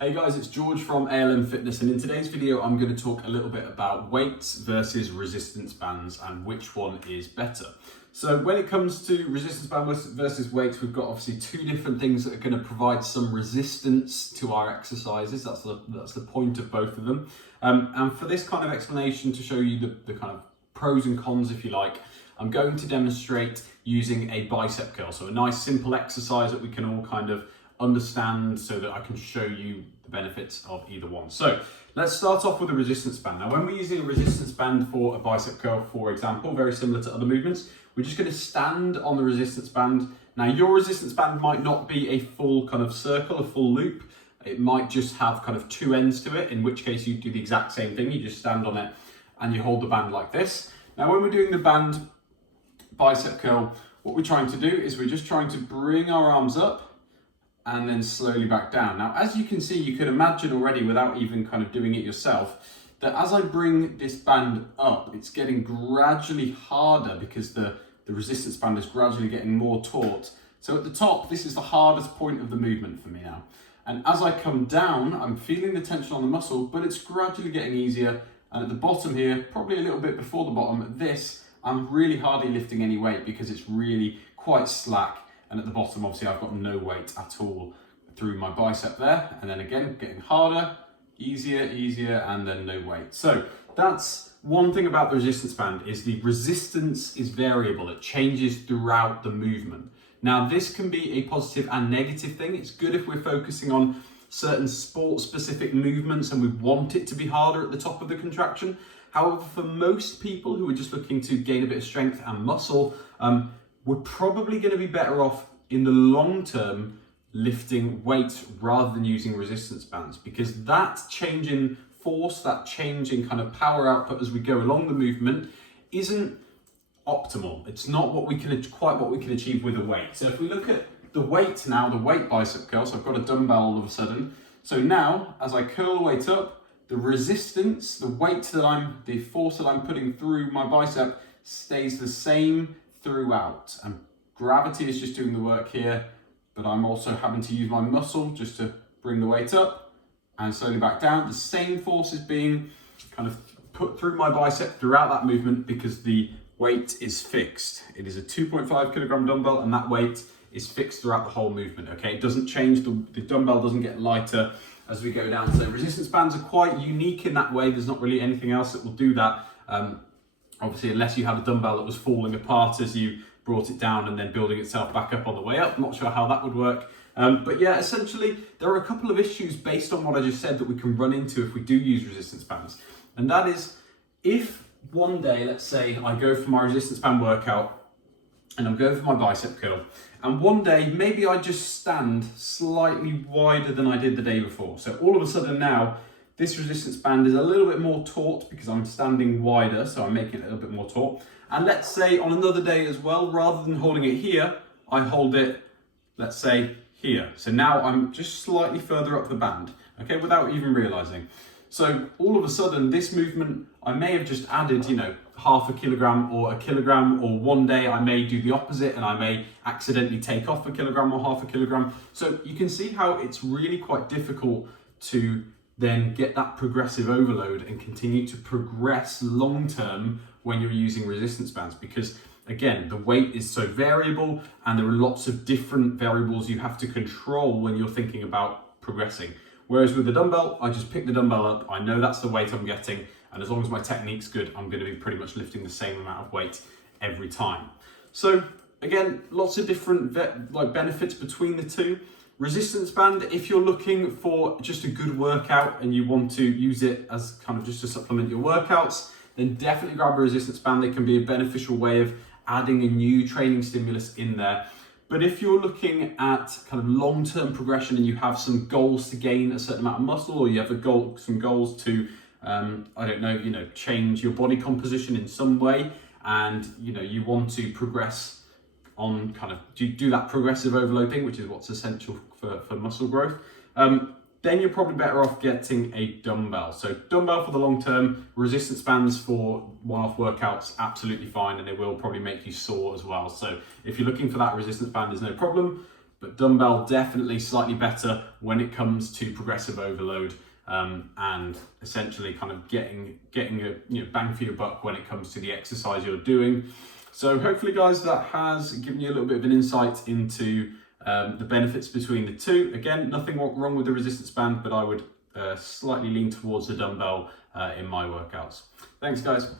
Hey guys, it's George from ALM Fitness, and in today's video I'm going to talk a little bit about weights versus resistance bands and which one is better. So when it comes to resistance band versus weights, we've got obviously two different things that are going to provide some resistance to our exercises. That's the point of both of them. And for this kind of explanation, to show you the kind of pros and cons, if you like, I'm going to demonstrate using a bicep curl. So a nice simple exercise that we can all kind of understand so that I can show you the benefits of either one. So let's start off with a resistance band. Now, when we're using a resistance band for a bicep curl, for example, very similar to other movements, we're just going to stand on the resistance band. Now, your resistance band might not be a full kind of circle, a full loop. It might just have kind of two ends to it, in which case you do the exact same thing. You just stand on it and you hold the band like this. Now, when we're doing the band bicep curl, what we're trying to do is we're just trying to bring our arms up and then slowly back down. Now, as you can see, you could imagine already without even kind of doing it yourself, that as I bring this band up, it's getting gradually harder because the resistance band is gradually getting more taut. So at the top, this is the hardest point of the movement for me now. And as I come down, I'm feeling the tension on the muscle, but it's gradually getting easier. And at the bottom here, probably a little bit before the bottom, at this, I'm really hardly lifting any weight because it's really quite slack. And at the bottom, obviously, I've got no weight at all through my bicep there. And then again, getting harder, easier, and then no weight. So that's one thing about the resistance band, is the resistance is variable. It changes throughout the movement. Now, this can be a positive and negative thing. It's good if we're focusing on certain sport-specific movements and we want it to be harder at the top of the contraction. However, for most people who are just looking to gain a bit of strength and muscle, we're probably going to be better off in the long term lifting weights rather than using resistance bands, because that change in force, that change in kind of power output as we go along the movement isn't optimal. It's not quite what we can achieve with a weight. So if we look at the weight now, the weight bicep curl, so I've got a dumbbell all of a sudden. So now, as I curl the weight up, the resistance, the force that I'm putting through my bicep stays the same throughout. And gravity is just doing the work here, but I'm also having to use my muscle just to bring the weight up and slowly back down. The same force is being kind of put through my bicep throughout that movement because the weight is fixed. It is a 2.5 kilogram dumbbell, and that weight is fixed throughout the whole movement, okay? It doesn't change, the dumbbell doesn't get lighter as we go down. So resistance bands are quite unique in that way. There's not really anything else that will do that. Obviously, unless you had a dumbbell that was falling apart as you brought it down and then building itself back up on the way up. I'm not sure how that would work. But yeah, essentially, there are a couple of issues based on what I just said that we can run into if we do use resistance bands. And that is, if one day, let's say I go for my resistance band workout and I'm going for my bicep curl, and one day maybe I just stand slightly wider than I did the day before. So all of a sudden now, this resistance band is a little bit more taut because I'm standing wider, so I'm making it a little bit more taut. And let's say on another day as well, rather than holding it here, I hold it, let's say, here. So now I'm just slightly further up the band, okay, without even realizing. So all of a sudden, this movement, I may have just added, half a kilogram or a kilogram, or one day I may do the opposite and I may accidentally take off a kilogram or half a kilogram. So you can see how it's really quite difficult to then get that progressive overload and continue to progress long term when you're using resistance bands, because again, the weight is so variable and there are lots of different variables you have to control when you're thinking about progressing. Whereas with the dumbbell, I just pick the dumbbell up, I know that's the weight I'm getting, and as long as my technique's good, I'm going to be pretty much lifting the same amount of weight every time. So again, lots of different benefits between the two. Resistance band, if you're looking for just a good workout and you want to use it as kind of just to supplement your workouts, then definitely grab a resistance band. It can be a beneficial way of adding a new training stimulus in there. But if you're looking at kind of long-term progression and you have some goals to gain a certain amount of muscle, or you have some goals to, change your body composition in some way, and you want to progress on kind of do that progressive overloading, which is what's essential for muscle growth, then you're probably better off getting a dumbbell. So dumbbell for the long term, resistance bands for one-off workouts, absolutely fine, and they will probably make you sore as well. So if you're looking for that, resistance band is no problem. but dumbbell definitely slightly better when it comes to progressive overload, and essentially kind of getting a bang for your buck when it comes to the exercise you're doing. So hopefully guys, that has given you a little bit of an insight into the benefits between the two. Again, nothing wrong with the resistance band, but I would slightly lean towards the dumbbell in my workouts. Thanks guys.